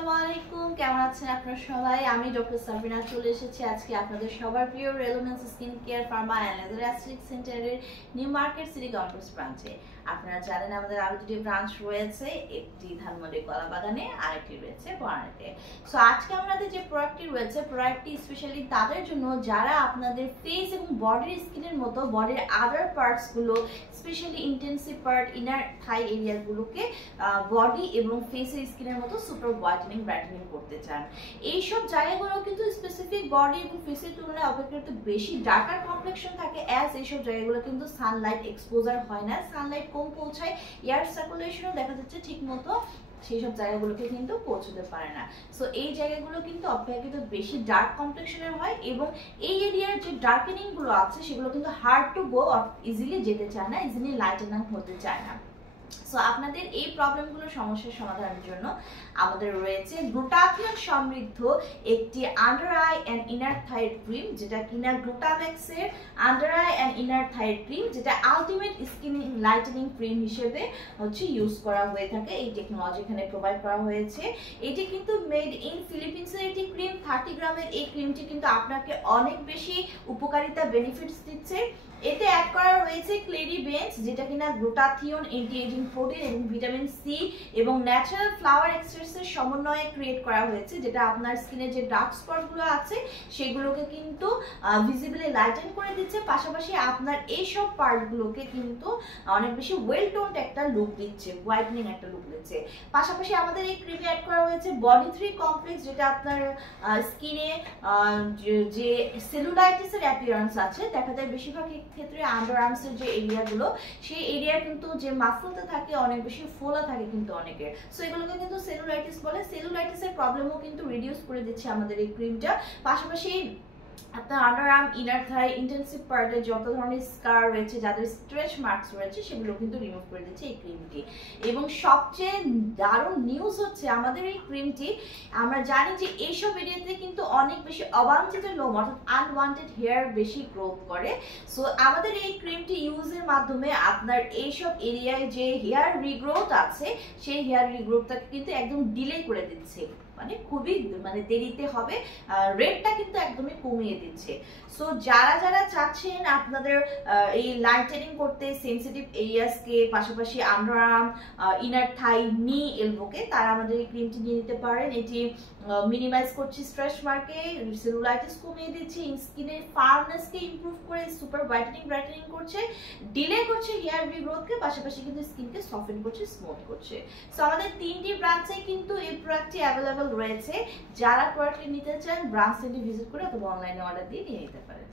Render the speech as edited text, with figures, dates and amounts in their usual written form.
আসসালামু আলাইকুম, কেমন আছেন আপনারা সবাই? আমি ডক্টর সাবিনা চলে এসেছি আজকে আপনাদের সবার প্রিয় রেলোমেন্স skin care pharma and laser aesthetic সেন্টারের নিউ মার্কেট সিটি কমপ্লেক্স ব্রাঞ্চে। আপনারা জানেন আমাদের আরো দুটি ব্রাঞ্চ রয়েছে, একটি ধানমন্ডি কলাবাগানে, আরেকটি রয়েছে বনানীতে। সো আজকে আমাদের যে প্রোডাক্টটি রয়েছে, প্রোডাক্টটি স্পেশালি তাদের জন্য যারা আপনাদের ফেস এবং বডির স্কিনের মতো বডির আদার পার্টসগুলো, specially intensive part, inner thigh এরিয়াগুলোকে বডি এবং ফেসের স্কিনের মতো সুপার হোয়াইটেনিং ব্রাইটেনিং করতে চান। এইসব জায়গাগুলো কিন্তু স্পেসিফিক বডি এবং ফেসের তুলনায় অপেক্ষাকৃত বেশি ডার্কার কমপ্লেকশন থাকে, অ্যাজ এইসব জায়গাগুলো কিন্তু সানলাইট এক্সপোজার হয় না, সানলাইট কম পৌঁছায়, এয়ার সার্কুলেশনও দেখা যাচ্ছে ঠিক মতো সেই সব জায়গাগুলোকে কিন্তু পৌঁছতে পারে না। সো এই জায়গাগুলো কিন্তু অপেক্ষাকৃত বেশি ডার্ক কমপ্লেকশনের হয় এবং এই এরিয়ার যে ডার্কেনিং গুলো আছে সেগুলো কিন্তু হার্ড টু গো, ইজিলি যেতে চায় না, ইজিলি লাইটেন আপ হতে চায় না। সো আপনাদের এই প্রবলেমগুলো সমস্যার সমাধানের জন্য আমাদের রয়েছে গ্লুটাথিয়ন সমৃদ্ধ একটি under eye and inner thigh cream, যেটা কিনা গ্লুটাম্যাক্সের under eye and inner thigh cream, যেটা আলটিমেট স্কিন লাইটেনিং ক্রিম হিসেবে ইউজ করা হয়ে থাকে। এই টেকনোলজি এখানে প্রোভাইড করা হয়েছে। এটি কিন্তু মেড ইন ফিলিপিন্সের একটি ক্রিম। 30 গ্রামের এই ক্রিমটি কিন্তু আপনাকে অনেক বেশি উপকারিতা বেনিফিটস দিচ্ছে। এতে অ্যাড করা রয়েছে ক্লেরি বেঞ্চ, যেটা কিনা গ্লুটাথিয়ন, অ্যান্টি এজিং প্রোটিন এবং ভিটামিন সি এবং ন্যাচারাল ফ্লাওয়ার এক্সট্রাক্টসের সমন্বয়ে ক্রিয়েট করা হয়েছে, যেটা আপনার স্কিনে যে ডার্ক স্পটগুলো আছে সেগুলোকে কিন্তু ভিজিবলি লাইটেন করে দিচ্ছে, পাশাপাশি আপনার এইসব পার্টগুলোকে কিন্তু অনেক বেশি ওয়েল টোনড একটা লুক দিচ্ছে, হোয়াইটনিং একটা লুক দিচ্ছে। পাশাপাশি আমাদের এই ক্রিমে অ্যাড করা হয়েছে বডি 3 কমপ্লেক্স, যেটা আপনার স্কিনে যে সেলুলাইটিসের অ্যাপিয়ারেন্স আছে, দেখা যায় বেশিরভাগ ক্ষেত্রে আন্ডার আর্মসের যে এরিয়াগুলো, সেই এরিয়া কিন্তু যে মাসলটা থাকে অনেক বেশি ফোলা থাকে কিন্তু অনেকের। সো এগুলোকে কিন্তু সেলুলাইটিস বলে। সেলুলাইটিসের প্রবলেমও কিন্তু রিডিউস করে দিচ্ছে আমাদের এই ক্রিমটা। পাশাপাশি আপনার আন্ডার আর্ম, ইনার থাই, ইন্টেন্সিভ পার্টে যত ধরনের স্কার রয়েছে, যাদের স্ট্রেচ মার্কস রয়েছে, সেগুলো কিন্তু রিমুভ করে দিচ্ছে এই ক্রিমটি। এবং সবচেয়ে দারুণ নিউজ হচ্ছে আমাদের এই ক্রিমটি, আমরা জানি যে এইসব এরিয়াতে কিন্তু অনেক বেশি অবাঞ্ছিত লোম অর্থাৎ আনওয়ান্টেড হেয়ার বেশি গ্রোথ করে। সো আমাদের এই ক্রিমটি ইউজের মাধ্যমে আপনার এইসব এরিয়ায় যে হেয়ার রিগ্রোথ আছে, সেই হেয়ার রিগ্রোথটাকে কিন্তু একদম ডিলে করে দিচ্ছে, মানে খুবই দেরিতে হবে, রেটটা কিন্তু একদমই কমিয়ে দিচ্ছে। সো যারা যারা চাচ্ছেন আপনাদের এই লাইটেনিং করতে সেনসিটিভ এরিয়াসকে, পাশাপাশি আন্ডারআর্ম, ইনার থাই, নি, এলবোকে, তারা আমাদের এই ক্রিমটি নিয়ে নিতে পারেন। এটি মিনিমাইজ করছে স্ট্রেচ মার্কে, সেলুলাইটিস কমিয়ে দিচ্ছে, স্কিনের ফার্মনেসকে ইমপ্রুভ করে সুপার হোয়াইটেনিং ব্রাইটেনিং করছে, ডিলে করছে হেয়ার রিগ্রোথকে, পাশাপাশি কিন্তু স্কিনকে সফটেন করছে, স্মুথ করছে। সো আমাদের 3টি ব্রাঞ্চে কিন্তু এই প্রোডাক্টটি অ্যাভেলেবল রয়েছে। যারা প্রোডাক্টটি নিতে চান ব্রাঞ্চটি ভিজিট করে অথবা অনলাইনে অর্ডার দিয়ে নিয়ে নিতে পারেন।